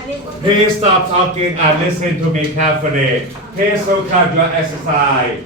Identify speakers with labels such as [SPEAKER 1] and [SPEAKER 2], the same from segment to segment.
[SPEAKER 1] Please stop talking and listen to me carefully. Please look at your exercise.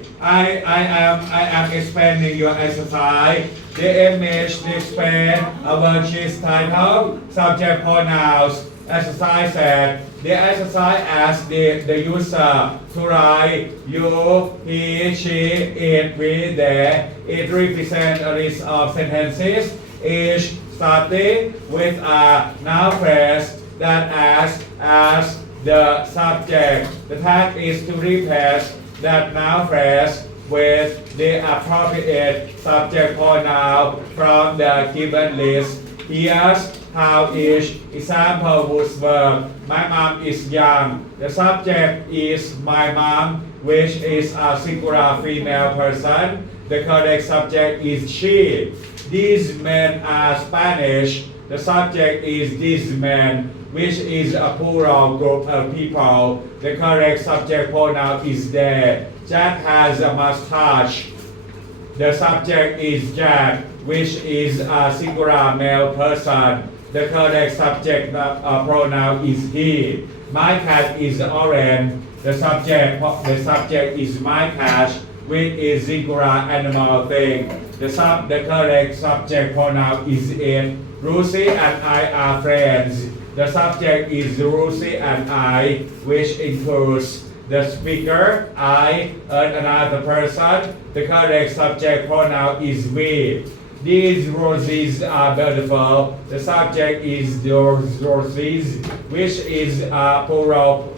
[SPEAKER 1] I am explaining your exercise. The image display a worksheet title, subject pronouns. Exercise said the exercise asks the user to write you, he, she, it, we, they. It represents a list of sentences, each starting with a noun phrase that acts as the subject. The task is to replace that noun phrase with the appropriate subject pronoun from the given list. Here's how each example would work. My mom is young. The subject is my mom, which is a singular female person. The correct subject is she. These men are Spanish. The subject is these men, which is a plural group of people. The correct subject pronoun is they. Jack has a mustache. The subject is Jack, which is a singular male person. The correct subject pronoun is he. My cat is orange. The subject is my cat, which is singular animal thing. The correct subject pronoun is it. Lucy and I are friends. The subject is Lucy and I, which includes the speaker, I, and another person. The correct subject pronoun is we. These roses are beautiful. The subject is those roses, which is a plural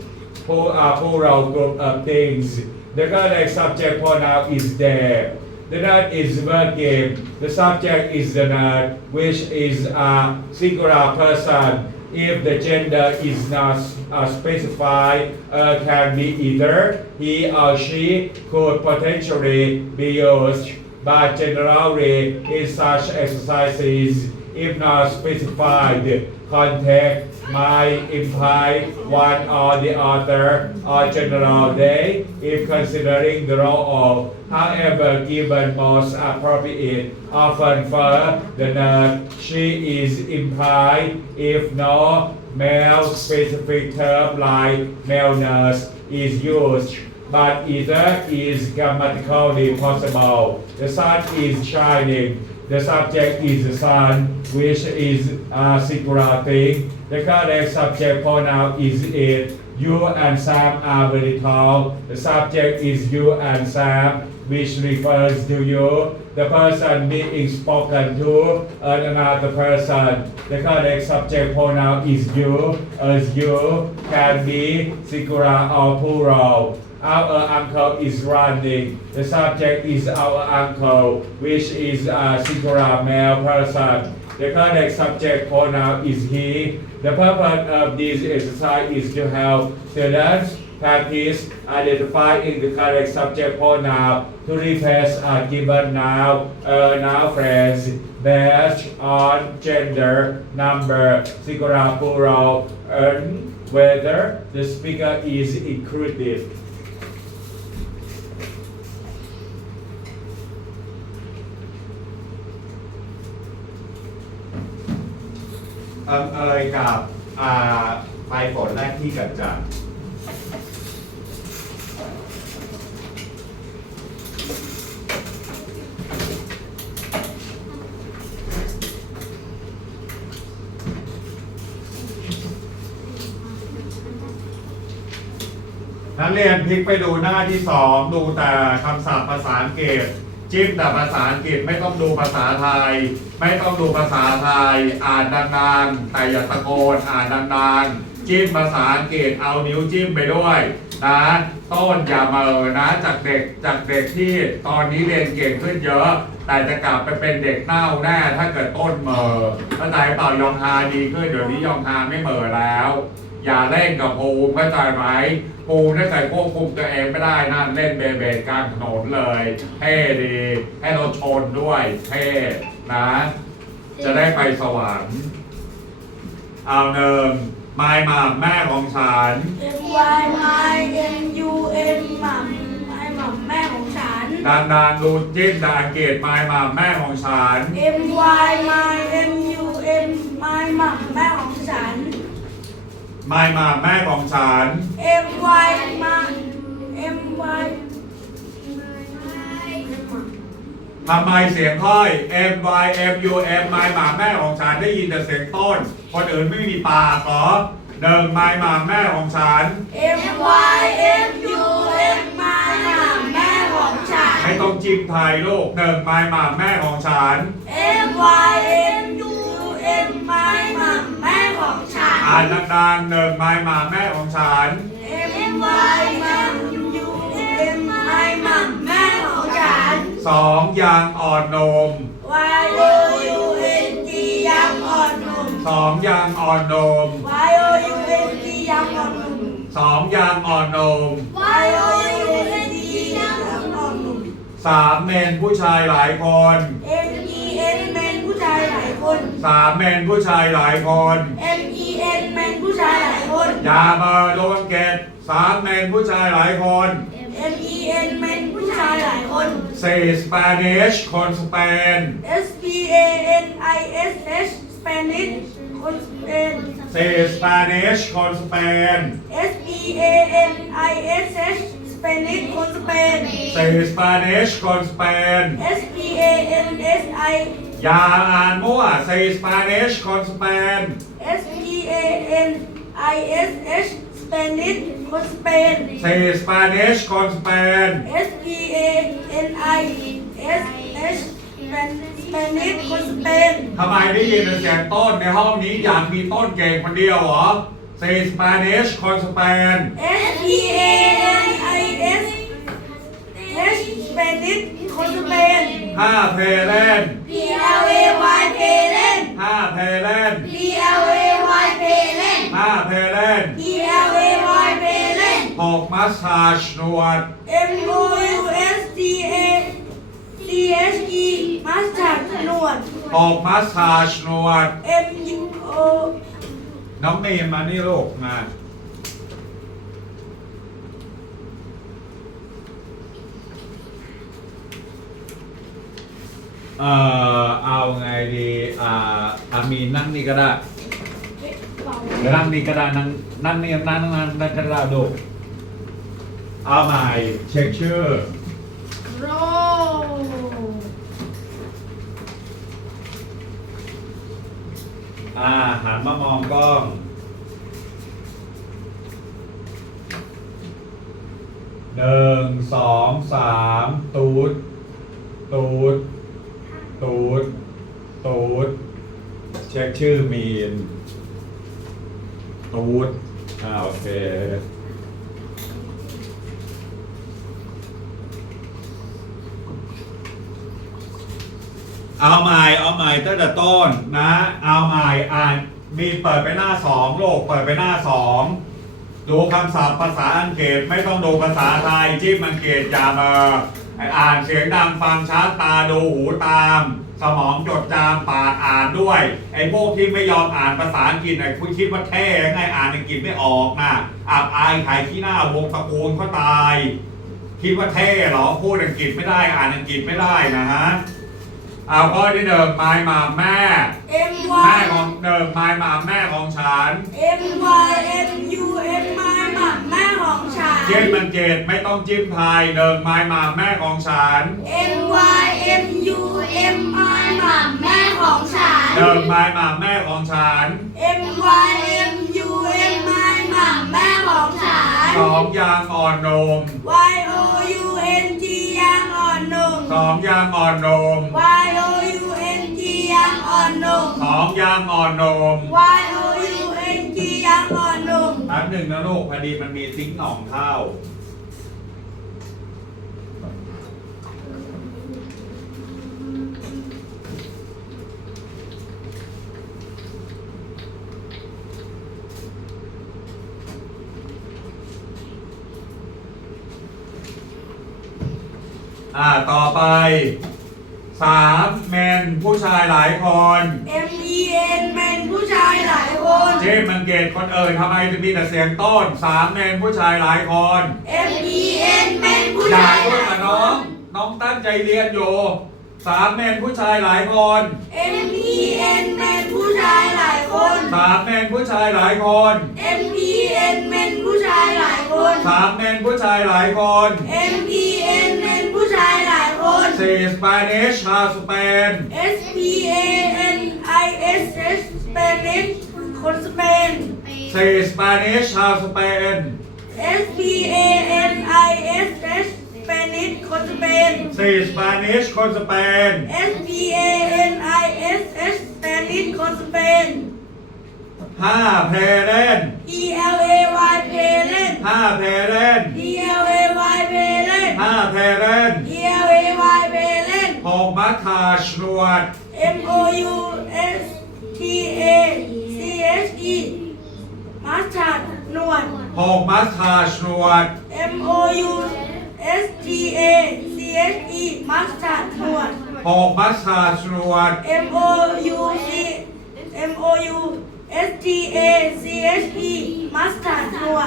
[SPEAKER 1] group of things. The correct subject pronoun is there. The nerd is working. The subject is the nerd, which is a singular person. If the gender is not specified, can be either he or she could potentially be used. But generally, in such exercises, if not specified, context might imply one or the other or general they if considering the role of. However, given most appropriate, often for the nerd, she is implied if no male specific term like male nurse is used. But either is grammatically possible. The sun is shining. The subject is the sun, which is a singular thing. The correct subject pronoun is it. You and Sam are very tall. The subject is you and Sam, which refers to you. The person being spoken to and another person. The correct subject pronoun is you, as you can be singular or plural. Our uncle is running. The subject is our uncle, which is a singular male person. The correct subject pronoun is he. The purpose of this exercise is to help students practice identifying the correct subject pronoun to replace a given noun phrase based on gender, number, singular, plural, and whether the speaker is included. กับปลายฝนและที่กัดจัดนักเรียนพลิกไปดูหน้าที่2ดูแต่คำศัพท์ภาษาอังกฤษจิ้มแต่ภาษาอังกฤษไม่ต้องดูภาษาไทยไม่ต้องดูภาษาไทยอ่านนานๆแต่อย่าตะโกนอ่านนานๆจิ้มภาษาอังกฤษเอานิ้วจิ้มไปด้วยนะต้นอย่าเมอนะจากเด็กที่ตอนนี้เรียนเก่งขึ้นเยอะแต่จะกลับไปเป็นเด็กเน่าแน่ถ้าเกิดต้นเมอเข้าใจต่อยองฮาดีขึ้นเดี๋ยวนี้ยองฮาไม่เมอแล้วอย่าเล่นกับภูมิเข้าใจไหมภูมิถ้าเกิดควบคุมตัวเองไม่ได้นั่นเล่นเบสกลางถนนเลยเท่ดีให้รถชนด้วยเท่นะจะได้ไปสวรรค์เอาหนึ่งมายหม่ำแม่ของฉัน
[SPEAKER 2] MY my MUM หม่ำmy หม่ำแม่ของฉัน
[SPEAKER 1] นานๆดูจิ้มอังกฤษมายหม่ำแม่ของฉัน
[SPEAKER 2] MY my MUM my หม่ำแม่ของฉัน
[SPEAKER 1] My mom แม่ของฉัน
[SPEAKER 2] M Y มา M Y
[SPEAKER 1] ทำไมเสียงค่อย M Y M U M My mom แม่ของฉันได้ยินแต่เสียงต้น คนอื่นไม่มีปากเหรอหนึ่ง My mom แม่ของฉัน
[SPEAKER 2] M Y M U M มาแม่ของฉัน
[SPEAKER 1] ไม่ต้องจิ้มไทยลูกหนึ่ง My mom แม่ของฉัน
[SPEAKER 2] M Y M U M มาแม่ของฉัน
[SPEAKER 1] อ่านดังๆหนึ่ง My mom แม่ของฉัน
[SPEAKER 2] M Y M U M มาแม่ของฉัน
[SPEAKER 1] สองยางอ่อนนม
[SPEAKER 2] Y O U N G ยังอ่อนนม
[SPEAKER 1] สองยางอ่อนนม
[SPEAKER 2] Y O U N G ยังอ่อนนม
[SPEAKER 1] สองยางอ่อนนม
[SPEAKER 2] Y O U N G ยังอ่อนนม
[SPEAKER 1] สามเมนผู้ชายหลายคน
[SPEAKER 2] M E N เมนผู้ชายหลายคน
[SPEAKER 1] สามเมนผู้ชายหลายคน
[SPEAKER 2] M E N เมนผู้ชายหลายคน
[SPEAKER 1] อย่ามาโดนเกตสามเมนผู้ชายหลายคน
[SPEAKER 2] M E N เมนผู้ชายหลายคน
[SPEAKER 1] สี่สเปนิชคนสเปน
[SPEAKER 2] S P A N I S H Spanish คนสเปน
[SPEAKER 1] สี่สเปนิชคนสเปน
[SPEAKER 2] S P A N I S H Spanish คนสเปน
[SPEAKER 1] สี่สเปนิชคนสเปน
[SPEAKER 2] S P A N S I
[SPEAKER 1] อย่าอ่านมั่วสี่สเปนิชคนสเปน
[SPEAKER 2] S P A N I S H Spanish คนสเปน
[SPEAKER 1] สี่สเปนิชคนสเปน
[SPEAKER 2] S P A N I S H Spanish คนสเปน
[SPEAKER 1] ทำไมได้ยินแต่เสียงต้นในห้องนี้อยากมีต้นเก่งคนเดียวเหรอสี่สเปนิชคนสเปน
[SPEAKER 2] S P A N I S H Spanish คนสเปน
[SPEAKER 1] ห้าเพเลน
[SPEAKER 2] P L A Y เพเลน
[SPEAKER 1] ห้าเพเลน
[SPEAKER 2] P L A Y เพเลน
[SPEAKER 1] ห้าเพเลน
[SPEAKER 2] P L A Y เพเลน
[SPEAKER 1] หกมัสซาจหนวด
[SPEAKER 2] M O U S T A C H E มัสจัดหนวด
[SPEAKER 1] หกมัสซาจหนวด
[SPEAKER 2] M U O
[SPEAKER 1] น้องเมย์มานี่ลูกมาเอาไงดีมีนั่งนี่ก็ได้หรือนั่งนี่ก็ได้นั่งนี่นั่งก็ได้ลูกเอาใหม่เช็คชื่อ
[SPEAKER 2] โร
[SPEAKER 1] หันมามองกล้องหนึ่งสองสามตูดตูดตูดตูดเช็คชื่อมีนตูดโอเคเอาใหม่ตั้งแต่ต้นนะเอาใหม่มีเปิดไปหน้า2โลกเปิดไปหน้า2ดูคำศัพท์ภาษาอังกฤษไม่ต้องดูภาษาไทยจิ้มอังกฤษอย่ามาอ่านเสียงดังฟังชัดตาดูหูตาม สมองจดจำปากอ่านด้วยไอ้พวกที่ไม่ยอมอ่านภาษาอังกฤษไอ้คุณคิดว่าเท่ไงอ่านอังกฤษไม่ออกนะอับอายขายขี้หน้าวงตระกูลเขาตายคิดว่าเท่เหรอพูดอังกฤษไม่ได้อ่านอังกฤษไม่ได้นะฮะเอาข้อที่หนึ่งไม้หมาแม่
[SPEAKER 2] M
[SPEAKER 1] แม่
[SPEAKER 2] Y
[SPEAKER 1] ของหนึ่งไม้หมาแม่ของฉัน
[SPEAKER 2] M Y M U M มาแม่ของฉัน
[SPEAKER 1] เจ็ดมันเกตไม่ต้องจิ้มไทยหนึ่งไม้หมาแม่ของฉัน
[SPEAKER 2] M Y M U M มาแม่ของฉัน
[SPEAKER 1] หนึ่งไม้หมาแม่ของฉัน
[SPEAKER 2] M Y M U M มาแม่ของฉัน
[SPEAKER 1] สองยางอ่อนนม
[SPEAKER 2] Y O U N G ยังอ่อนนม
[SPEAKER 1] สองยางอ่อนนม
[SPEAKER 2] Y O U N G ยังอ่อนนม
[SPEAKER 1] สองยางอ่อนนม
[SPEAKER 2] Y O U N G ยังอ่อนนม
[SPEAKER 1] แป๊บหนึ่งนะลูกพอดีมันมีซิงค์หน่องเข้าต่อไปสามเมนผู้ชายหลายคน
[SPEAKER 2] M E N เป็นผู้ชายหลายคน
[SPEAKER 1] เช่นมันเกตคนเอ่ยทำไมถึงมีแต่เสียงต้นสามเมนผู้ชายหลายคน
[SPEAKER 2] M E N เป็นผู้
[SPEAKER 1] อย่า
[SPEAKER 2] ชาย
[SPEAKER 1] พู
[SPEAKER 2] ห
[SPEAKER 1] ด
[SPEAKER 2] ลาย
[SPEAKER 1] กับ
[SPEAKER 2] ค
[SPEAKER 1] น้อง
[SPEAKER 2] น
[SPEAKER 1] น้องตั้งใจเรียนอยู่สามเมนผู้ชายหลายคน
[SPEAKER 2] M E N เป็นผู้ชายหลายคน
[SPEAKER 1] สามเมนผู้ชายหลายคน
[SPEAKER 2] M E N เมนผู้ชายหลายคน
[SPEAKER 1] 3 เมนผู้ชายหลายคน
[SPEAKER 2] M E N เมนผู้ชายหลายคน
[SPEAKER 1] 4 Spanish ชาวสเปน
[SPEAKER 2] S P A N I S S Spanish คนสเปน
[SPEAKER 1] 4 Spanish ชาวสเปน
[SPEAKER 2] S P A N I S S Spanish คนสเปน
[SPEAKER 1] 4 Spanish คนสเปน
[SPEAKER 2] S P A N I S S Spanish คนสเปน
[SPEAKER 1] 5 เพเล่น
[SPEAKER 2] E L A Y เพเล่น
[SPEAKER 1] 5 เพเล่น
[SPEAKER 2] E L A Y เพเล่น
[SPEAKER 1] 5 เพเล่น
[SPEAKER 2] E L A Y เพเล่น
[SPEAKER 1] 6 มัทธาชนวด
[SPEAKER 2] M O U S T A C H E มัสตาร์ดหนวด
[SPEAKER 1] 6 มัทธาชนวด
[SPEAKER 2] M O U S T A C H E มัสตาร์ดหนวด
[SPEAKER 1] 6 มัทธาชนวด
[SPEAKER 2] M O U C M O U S T A C H E มัสตาร์ดหนวด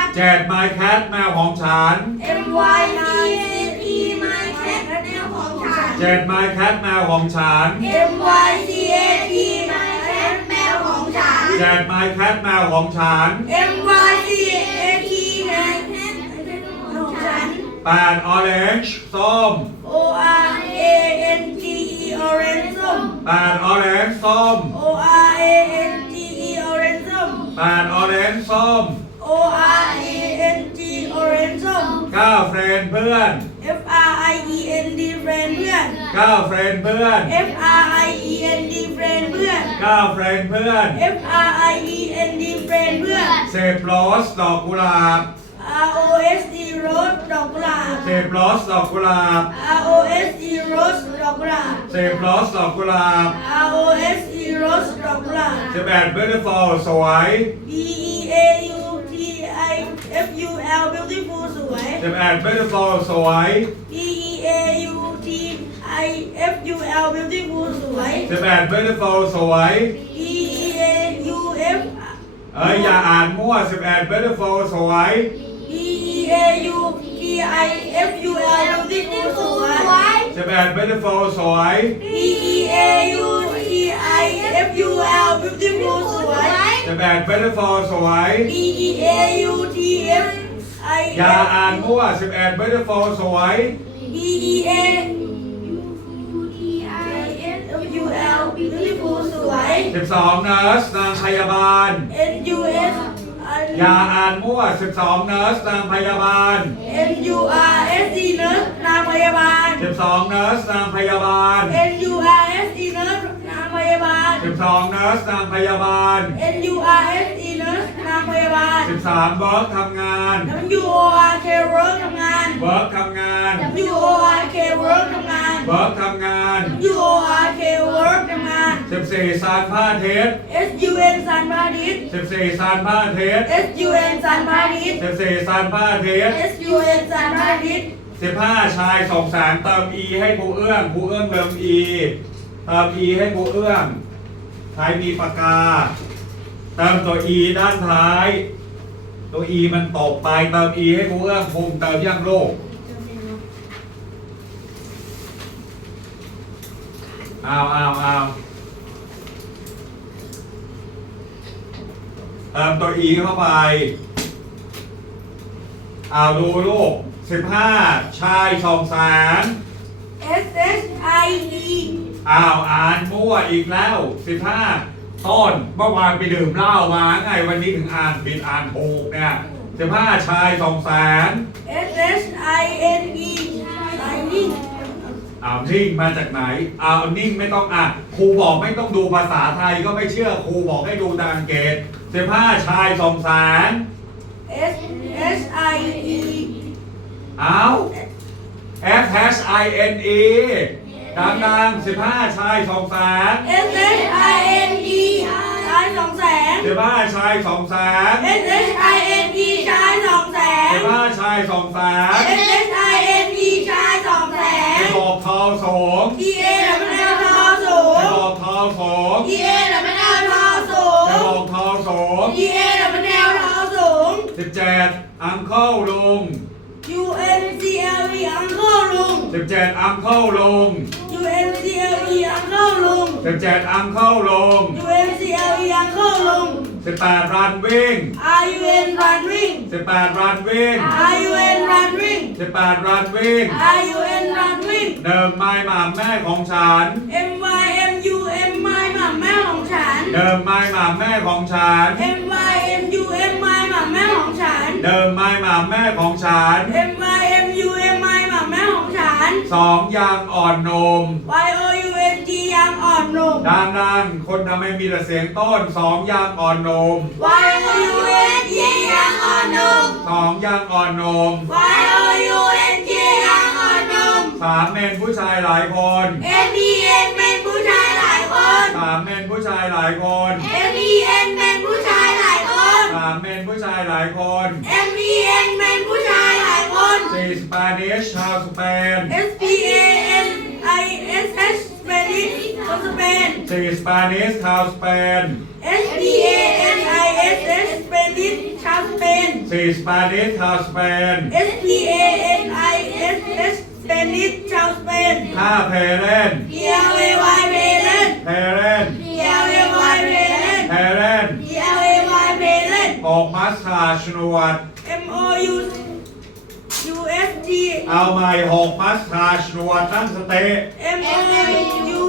[SPEAKER 1] 7 My Cat แมวของฉัน
[SPEAKER 2] M Y I C A T ไมค์แคทแมวของฉัน
[SPEAKER 1] 7 My Cat แมวของฉัน
[SPEAKER 2] M Y C A T ไมค์แคทแมวของฉัน
[SPEAKER 1] 7 My Cat แมวของฉัน
[SPEAKER 2] M Y C A T ไมค์แคทของฉัน
[SPEAKER 1] 8 Orange ส้ม
[SPEAKER 2] O R A N G E orange ส้ม
[SPEAKER 1] 8 Orange ส้ม
[SPEAKER 2] O R A N G E orange ส้ม
[SPEAKER 1] 8 Orange ส้ม
[SPEAKER 2] O R A N G orange ส้ม
[SPEAKER 1] 9 Friend เพื่อน
[SPEAKER 2] F R I E N D friend เพื่อน
[SPEAKER 1] 9 Friend เพื่อน
[SPEAKER 2] F R I E N D friend เพื่อน
[SPEAKER 1] 9 Friend เพื่อน
[SPEAKER 2] F R I E N D friend เพื่อน
[SPEAKER 1] 10 Rose ดอกกุหลาบ
[SPEAKER 2] R O S E rose ดอกกุหลาบ
[SPEAKER 1] 10 Rose ดอกกุหลาบ
[SPEAKER 2] R O S E rose ดอกกุหลาบ
[SPEAKER 1] 10 Rose ดอกกุหลาบ
[SPEAKER 2] R O S E rose ดอกกุหลาบ
[SPEAKER 1] 11 Beautiful สวย
[SPEAKER 2] B E A U T I F U L beautiful สวย
[SPEAKER 1] 11 Beautiful สวย
[SPEAKER 2] B E A U T I F U L beautiful สวย
[SPEAKER 1] 11 Beautiful สวย
[SPEAKER 2] B E A U F
[SPEAKER 1] อย่าอ่านมั่ว11 Beautiful สวย
[SPEAKER 2] B E A U T I F U L beautiful สวย
[SPEAKER 1] 11 Beautiful สวย
[SPEAKER 2] B E A U T I F U L beautiful สวย
[SPEAKER 1] 11 Beautiful สวย
[SPEAKER 2] B E A U T F I
[SPEAKER 1] อย่าอ่านมั่ว11 Beautiful สวย
[SPEAKER 2] B E A F U L beautiful สวย
[SPEAKER 1] 12 Nurse นางพยาบาล
[SPEAKER 2] N U S
[SPEAKER 1] อย่าอ่านมั่ว12 Nurse นางพยาบาล
[SPEAKER 2] N U R S E nurse นางพยาบาล
[SPEAKER 1] 12 Nurse นางพยาบาล
[SPEAKER 2] N U R S E nurse นางพยาบาล
[SPEAKER 1] 12 Nurse นางพยาบาล
[SPEAKER 2] N U R S E nurse นางพยาบาล
[SPEAKER 1] 13 Work ทำงาน
[SPEAKER 2] W O R K work ทำงาน
[SPEAKER 1] Work ทำงาน
[SPEAKER 2] W O R K work ทำงาน
[SPEAKER 1] Work ทำงาน
[SPEAKER 2] W O R K work ทำงาน
[SPEAKER 1] 14 ซานผ้าเทส
[SPEAKER 2] S U N สันพาณิชย์
[SPEAKER 1] 14 ซานผ้าเทส
[SPEAKER 2] S U N สันพาณิชย์
[SPEAKER 1] 14 ซานผ้าเทส
[SPEAKER 2] S U N สันพาณิชย์
[SPEAKER 1] 15 ชายส่งแสงเติม E ให้ครูเอื้องครูเอื้องเติม E เติม E ให้ครูเอื้องใครมีปากกา เติมตัว E ด้านท้าย ตัว E มันตกไปเติม E ให้ครูเอื้องภูมิเติมย่างโลกเอาเติมตัว E เข้าไปเอาดูลูก15 ชายส่องแสง
[SPEAKER 2] S H I E
[SPEAKER 1] อ่านมั่วอีกแล้ว15 ต้นเมื่อวานไปดื่มเหล้ามาไงวันนี้ถึงอ่านผิดอ่านถูกเนี่ย15 ชายส่องแสง
[SPEAKER 2] S H I N E shining
[SPEAKER 1] นิ่งมาจากไหนนิ่งไม่ต้องอ่านครูบอกไม่ต้องดูภาษาไทยก็ไม่เชื่อครูบอกให้ดูทางอังกฤษ15 ชายส่องแสง
[SPEAKER 2] S H I E
[SPEAKER 1] F H I N E ดังๆ15 ชายส่องแสง
[SPEAKER 2] S H I N E ชายสองแสง
[SPEAKER 1] 15 ชายส่องแสง
[SPEAKER 2] S H I N E ชายสองแสง
[SPEAKER 1] 15 ชายส่องแสง
[SPEAKER 2] S H I N E ชายสองแสง
[SPEAKER 1] บอกทอสง
[SPEAKER 2] T A W L ทอสูง
[SPEAKER 1] บอกทอสง
[SPEAKER 2] T A W L ทอสูง
[SPEAKER 1] บอกทอสง
[SPEAKER 2] T A W L ทอสูง
[SPEAKER 1] 17 อังเคิลลุง
[SPEAKER 2] U N C L E อังเคิลลุง
[SPEAKER 1] 17 อังเคิลลุง
[SPEAKER 2] U N C L E อังเคิลลุง
[SPEAKER 1] 17 อังเคิลลุง
[SPEAKER 2] U N C L E อังเคิลลุง
[SPEAKER 1] 18รันวิ่ง
[SPEAKER 2] R U N running
[SPEAKER 1] 18รันวิ่ง
[SPEAKER 2] R U N running
[SPEAKER 1] 18รันวิ่ง
[SPEAKER 2] R U N running
[SPEAKER 1] หนึ่งไม้หม่ำแม่ของฉัน
[SPEAKER 2] M Y M U M ไม่หม่ำแม่ของฉัน
[SPEAKER 1] หนึ่งไม้หม่ำแม่ของฉัน
[SPEAKER 2] M Y M U M ไม่หม่ำแม่ของฉัน
[SPEAKER 1] หนึ่งไม้หม่ำแม่ของฉัน
[SPEAKER 2] M Y M U M ไม่หม่ำแม่ของฉัน
[SPEAKER 1] สองยางอ่อนนม
[SPEAKER 2] Y O U N G ยังอ่อนนม
[SPEAKER 1] ดังๆคนทำให้มีแต่เสียงต้นสองยางอ่อนนม
[SPEAKER 2] Y O U N G ยังอ่อนนม
[SPEAKER 1] สองยางอ่อนนม
[SPEAKER 2] Y O U N G ยังอ่อนนม
[SPEAKER 1] สามเมนผู้ชายหลายคน
[SPEAKER 2] M E N เป็นผู้ชายหลายคน
[SPEAKER 1] สามเมนผู้ชายหลายคน
[SPEAKER 2] M E N เป็นผู้ชายหลายคน
[SPEAKER 1] สามเมนผู้ชายหลายคน
[SPEAKER 2] M E N เป็นผู้ชายหลายคน
[SPEAKER 1] สี่สปานิชชาวสเปน
[SPEAKER 2] S P A N I S H เป็นคนสเปน
[SPEAKER 1] สี่สปานิชชาวสเปน
[SPEAKER 2] S P A N I S H เป็นชาวสเปน
[SPEAKER 1] สี่สปานิชชาวสเปน
[SPEAKER 2] S P A N I S H เป็นชาวสเปน
[SPEAKER 1] ห้าเพเรน
[SPEAKER 2] P L A Y เพเลน
[SPEAKER 1] เพเรน
[SPEAKER 2] P L A Y เพเลน
[SPEAKER 1] เพเรน
[SPEAKER 2] P L A Y เพเลน
[SPEAKER 1] หกมัสคาชนวด
[SPEAKER 2] M O U U S T
[SPEAKER 1] เอาใหม่หกมัสคาชนวดตั้งสติ
[SPEAKER 2] M O U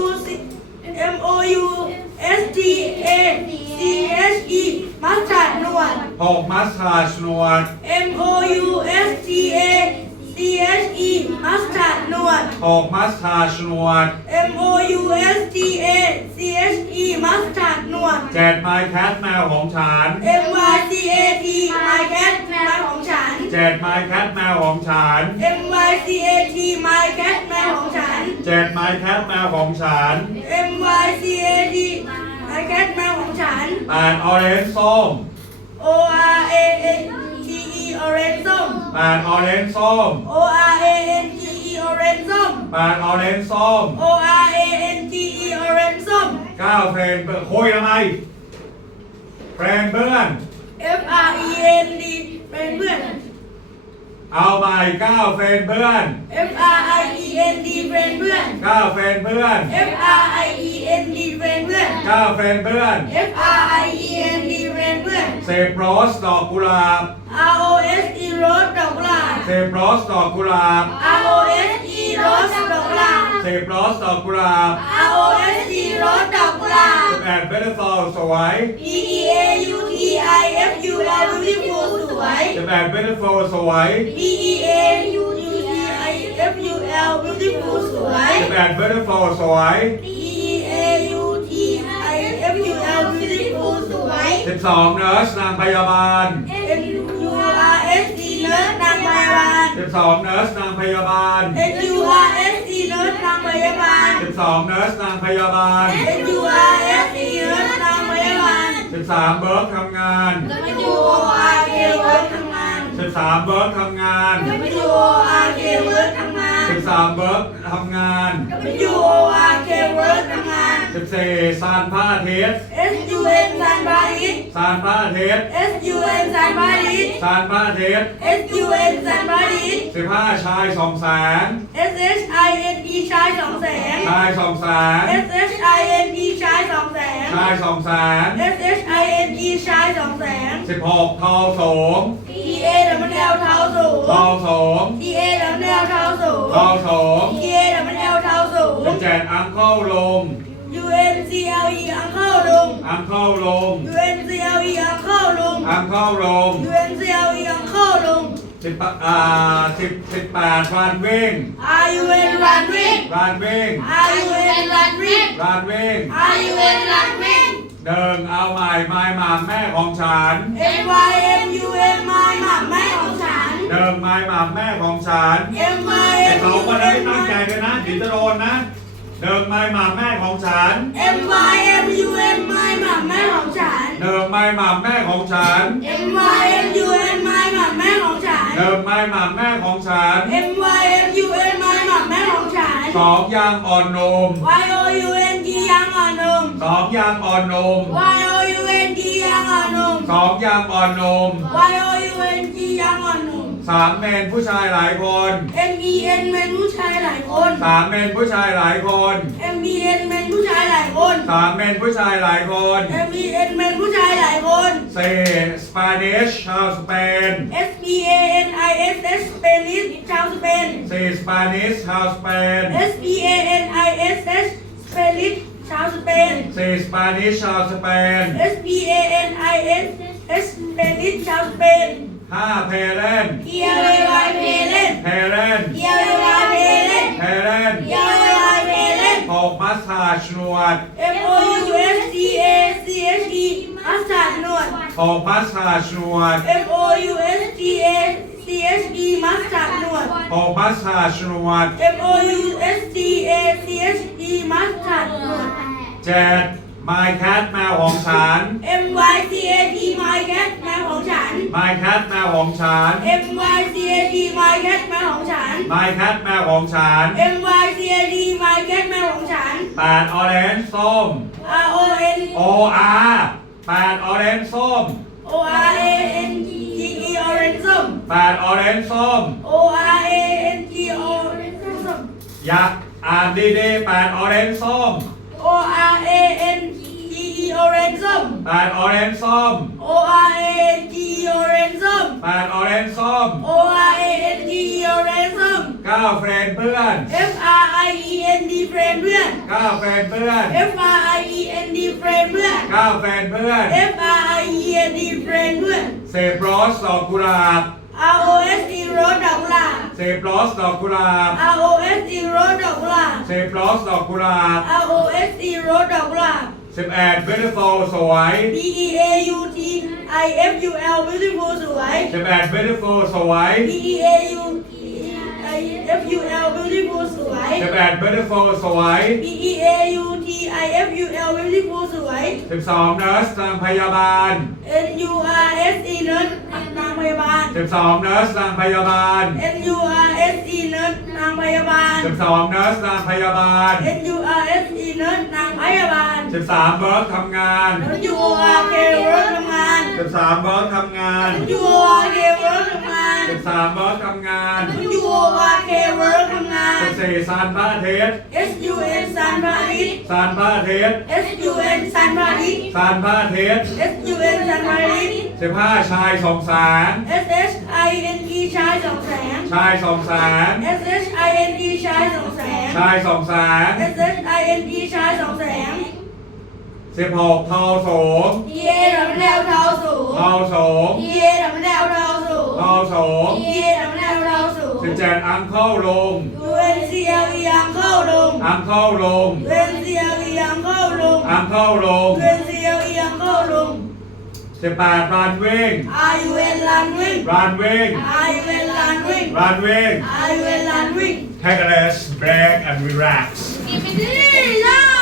[SPEAKER 2] M O U S T A C H E มัสตัดหนวด
[SPEAKER 1] หกมัสคาชนวด
[SPEAKER 2] M O U S T A C H E มัสตัดหนวด
[SPEAKER 1] หกมัสคาชนวด
[SPEAKER 2] M O U S T A C H E มัสตัดหนวด
[SPEAKER 1] เจ็ดไมแคทแมวของฉัน
[SPEAKER 2] M Y C A T My Cat แมวของฉัน
[SPEAKER 1] เจ็ดไมแคทแมวของฉัน
[SPEAKER 2] M Y C A T My Cat แมวของฉัน
[SPEAKER 1] เจ็ดไมแคทแมวของฉัน
[SPEAKER 2] M Y C A T My Cat แมวของฉัน
[SPEAKER 1] แปดออเรนจ์ส้ม
[SPEAKER 2] O R A N T E orange ส้ม
[SPEAKER 1] แปดออเรนจ์ส้ม
[SPEAKER 2] O R A N T E orange ส้ม
[SPEAKER 1] แปดออเรนจ์ส้ม
[SPEAKER 2] O R A N T E orange ส้ม
[SPEAKER 1] เก้าเฟรนเบอร์คุยทำไมเฟรนเบื้อน
[SPEAKER 2] F R E N D เป็นเพื่อน
[SPEAKER 1] เอาใหม่เก้าเฟรนเบื้อน
[SPEAKER 2] F R I E N D เป็นเพื่อน
[SPEAKER 1] เก้าเฟรนเบื้อน
[SPEAKER 2] F R I E N D เป็นเพื่อน
[SPEAKER 1] เก้าเฟรนเบื้อน
[SPEAKER 2] F R I E N D เป็นเพื่อน
[SPEAKER 1] เซฟโรสดอกกุหลาบ
[SPEAKER 2] R O S E rose ดอกกุหลาบ
[SPEAKER 1] เซฟโรสดอกกุหลาบ
[SPEAKER 2] R O S E rose ดอกกุหลาบ
[SPEAKER 1] เซฟโรสดอกกุหลาบ
[SPEAKER 2] R O S E rose ดอกกุหลาบ
[SPEAKER 1] แอนเบลฟอลสวย
[SPEAKER 2] B E A U T I F U L beautiful สวย
[SPEAKER 1] แอนเบลฟอลสวย
[SPEAKER 2] B E A U T I F U L beautiful สวย
[SPEAKER 1] แอนเบลฟอลสวย
[SPEAKER 2] B E A U T I F U L beautiful สวย
[SPEAKER 1] 12เนิร์สนางพยาบาล
[SPEAKER 2] N U R S E เนิร์สนางพยาบาล
[SPEAKER 1] 12เนิร์สนางพยาบาล
[SPEAKER 2] N U R S E เนิร์สนางพยาบาล
[SPEAKER 1] 12เนิร์สนางพยาบาล
[SPEAKER 2] N U R S E เนิร์สนางพยาบาล
[SPEAKER 1] 13เบิร์กทำงาน
[SPEAKER 2] W O R K เวิร์กทำงาน
[SPEAKER 1] 13เบิร์กทำงาน
[SPEAKER 2] W O R K เวิร์กทำงาน
[SPEAKER 1] 13เบิร์กทำงาน
[SPEAKER 2] W O R K เวิร์กทำงาน
[SPEAKER 1] 14ซานพระอาทิตย์
[SPEAKER 2] S U N สันพาริส
[SPEAKER 1] ซานพระอาทิตย์
[SPEAKER 2] S U N สันพาริส
[SPEAKER 1] ซานพระอาทิตย์
[SPEAKER 2] S U N สันพาริส
[SPEAKER 1] 15ชายส่องแสง
[SPEAKER 2] S H I N E ชายสองแสง
[SPEAKER 1] ชายส่องแสง
[SPEAKER 2] S H I N E ชายสองแสง
[SPEAKER 1] ชายส่องแสง
[SPEAKER 2] S H I N E ชายสองแสง
[SPEAKER 1] 16ทอโสม
[SPEAKER 2] T A W L เท้าสูง
[SPEAKER 1] ทอโสม
[SPEAKER 2] T A W L เท้าสูง
[SPEAKER 1] ทอโสม
[SPEAKER 2] T A W L เท้าสูง
[SPEAKER 1] 17อังเคิลลง
[SPEAKER 2] U N C L E อังเข้าลง
[SPEAKER 1] อังเคิลลง
[SPEAKER 2] U N C L E อังเข้าลง
[SPEAKER 1] อังเคิลลง
[SPEAKER 2] U N C L E อังเข้าลง
[SPEAKER 1] 18รันวิ่ง
[SPEAKER 2] R U N run ring
[SPEAKER 1] รันวิ่ง
[SPEAKER 2] R U N run ring
[SPEAKER 1] รันวิ่ง
[SPEAKER 2] R U N run ring
[SPEAKER 1] หนึ่งเอาใหม่ไม้หมาแม่ของฉัน
[SPEAKER 2] M Y M U M มาหมาแม่ของฉัน
[SPEAKER 1] หนึ่งไม้หมาแม่ของฉัน
[SPEAKER 2] M Y
[SPEAKER 1] ไอ้
[SPEAKER 2] M
[SPEAKER 1] เขา
[SPEAKER 2] U
[SPEAKER 1] ก็ได้
[SPEAKER 2] M
[SPEAKER 1] ตั้งใจด้วยนะเดี๋ยวจะโดนนะหนึ่งไม้หมาแม่ของฉัน
[SPEAKER 2] M Y M U M มาหมาแม่ของฉัน
[SPEAKER 1] หนึ่งไม้หมาแม่ของฉัน
[SPEAKER 2] M Y M U M มาหมาแม่ของฉัน
[SPEAKER 1] หนึ่งไม้หมาแม่ของฉัน
[SPEAKER 2] M Y M U M มาหมาแม่ของฉัน
[SPEAKER 1] สองยางอ่อนนม
[SPEAKER 2] Y O U N G ยังอ่อนนม
[SPEAKER 1] สองยางอ่อนนม
[SPEAKER 2] Y O U N G ยังอ่อนนม
[SPEAKER 1] สองยางอ่อนนม
[SPEAKER 2] Y O U N G ยังอ่อนนม
[SPEAKER 1] 3 เมนผู้ชายหลายคน
[SPEAKER 2] MEN แมนผู้ชายหลายคน
[SPEAKER 1] 3 เมนผู้ชายหลายคน
[SPEAKER 2] MEN แมนผู้ชายหลายคน
[SPEAKER 1] 3 เมนผู้ชายหลายคน
[SPEAKER 2] MEN แมนผู้ชายหลายคน
[SPEAKER 1] 4 Spanish ชาวสเปน
[SPEAKER 2] SPANISS สเปนิสชาวสเปน
[SPEAKER 1] 4 Spanish ชาวสเปน
[SPEAKER 2] SPANISS สเปนิสชาวสเปน
[SPEAKER 1] 4 Spanish ชาวสเปน
[SPEAKER 2] SPANISS สเปนิสชาวสเปน
[SPEAKER 1] 5 Parent
[SPEAKER 2] PLAY เพเลน
[SPEAKER 1] Parent
[SPEAKER 2] PLAY เพเลน
[SPEAKER 1] Parent
[SPEAKER 2] PLAY เพเลน
[SPEAKER 1] 6 Massage หนวด
[SPEAKER 2] MOUSTACHE มัสตาร์ดหนวด
[SPEAKER 1] 6 Massage หนวด
[SPEAKER 2] MOUSTACHE มัสตาร์ดหนวด
[SPEAKER 1] 6 Massage หนวด
[SPEAKER 2] MOUSTACHE มัสตาร์ดหนวด
[SPEAKER 1] 7 My Cat แมวของฉัน
[SPEAKER 2] MYCAT My Cat แมวของฉัน
[SPEAKER 1] My Cat แมวของฉัน
[SPEAKER 2] MYCAT My Cat แมวของฉัน
[SPEAKER 1] My Cat แมวของฉัน
[SPEAKER 2] MYCAT My Cat แมวของฉัน
[SPEAKER 1] 8 Orange ส้ม
[SPEAKER 2] RON
[SPEAKER 1] OR 8 Orange ส้ม
[SPEAKER 2] ORANGE Orange ส้ม
[SPEAKER 1] 8 Orange ส้ม
[SPEAKER 2] ORANGE Orange ส้ม
[SPEAKER 1] อยากอ่านดีๆ8 Orange ส้ม
[SPEAKER 2] ORANGE Orange ส้ม
[SPEAKER 1] 8 Orange ส้ม
[SPEAKER 2] ORANGE Orange ส้ม
[SPEAKER 1] 8 Orange ส้ม
[SPEAKER 2] ORANGE Orange ส้ม
[SPEAKER 1] 9 Friend เพื่อน
[SPEAKER 2] FRIEND Friend เพื่อน
[SPEAKER 1] 9 Friend เพื่อน
[SPEAKER 2] FRIEND Friend เพื่อน
[SPEAKER 1] 9 Friend เพื่อน
[SPEAKER 2] FRIEND Friend เพื่อน
[SPEAKER 1] 10 Rose ดอกกุหลาบ
[SPEAKER 2] ROSE Rose ดอกกุหลาบ
[SPEAKER 1] 10 Rose ดอกกุหลาบ
[SPEAKER 2] ROSE Rose ดอกกุหลาบ
[SPEAKER 1] 10 Rose ดอกกุหลาบ
[SPEAKER 2] ROSE Rose ดอกกุหลาบ
[SPEAKER 1] 11 Beautiful สวย
[SPEAKER 2] BEAUTIFUL Beautiful สวย
[SPEAKER 1] 11 Beautiful สวย
[SPEAKER 2] BEAUTIFUL Beautiful สวย
[SPEAKER 1] 11 Beautiful สวย
[SPEAKER 2] BEAUTIFUL Beautiful สวย
[SPEAKER 1] 12 Nurse นางพยาบาล
[SPEAKER 2] NURSE Nurse นางพยาบาล
[SPEAKER 1] 12 Nurse นางพยาบาล
[SPEAKER 2] NURSE Nurse นางพยาบาล
[SPEAKER 1] 12 Nurse นางพยาบาล
[SPEAKER 2] NURSE Nurse นางพยาบาล
[SPEAKER 1] 13 Work ทำงาน
[SPEAKER 2] WORK Work ทำงาน
[SPEAKER 1] 13 Work ทำงาน
[SPEAKER 2] WORK Work ทำงาน
[SPEAKER 1] 13 Work ทำงาน
[SPEAKER 2] WORK Work ทำงาน
[SPEAKER 1] 14 San พระอาทิตย์
[SPEAKER 2] SUN สันพระอาทิตย์
[SPEAKER 1] San พระอาทิตย์
[SPEAKER 2] SUN สันพระอาทิตย์
[SPEAKER 1] San พระอาทิตย์
[SPEAKER 2] SUN สันพระอาทิตย์
[SPEAKER 1] 15 ชายส่องแสง
[SPEAKER 2] SHINE ชายสองแสง
[SPEAKER 1] ชายส่องแสง
[SPEAKER 2] SHINE ชายสองแสง
[SPEAKER 1] ชายส่องแสง
[SPEAKER 2] SHINE ชายสองแสง
[SPEAKER 1] 16 ทอสูง
[SPEAKER 2] EA ทำแนวเท้าสูง
[SPEAKER 1] ทอสูง
[SPEAKER 2] EA ทำแนวเท้าสูง
[SPEAKER 1] ทอสูง
[SPEAKER 2] EA ทำแนวเท้าสูง
[SPEAKER 1] 17 อังเข้าลง
[SPEAKER 2] UNCLE ยังเข้าลง
[SPEAKER 1] อังเข้าลง
[SPEAKER 2] UNCLE ยังเข้าลง
[SPEAKER 1] อังเข้าลง
[SPEAKER 2] UNCLE ยังเข้าลง
[SPEAKER 1] 18 รันวิ่ง
[SPEAKER 2] RUN ลันวิ่ง
[SPEAKER 1] รันวิ่ง
[SPEAKER 2] RUN ลันวิ่ง
[SPEAKER 1] รันวิ่ง
[SPEAKER 2] RUN ลันวิ่ง
[SPEAKER 1] Take a rest break and relax
[SPEAKER 2] Give me this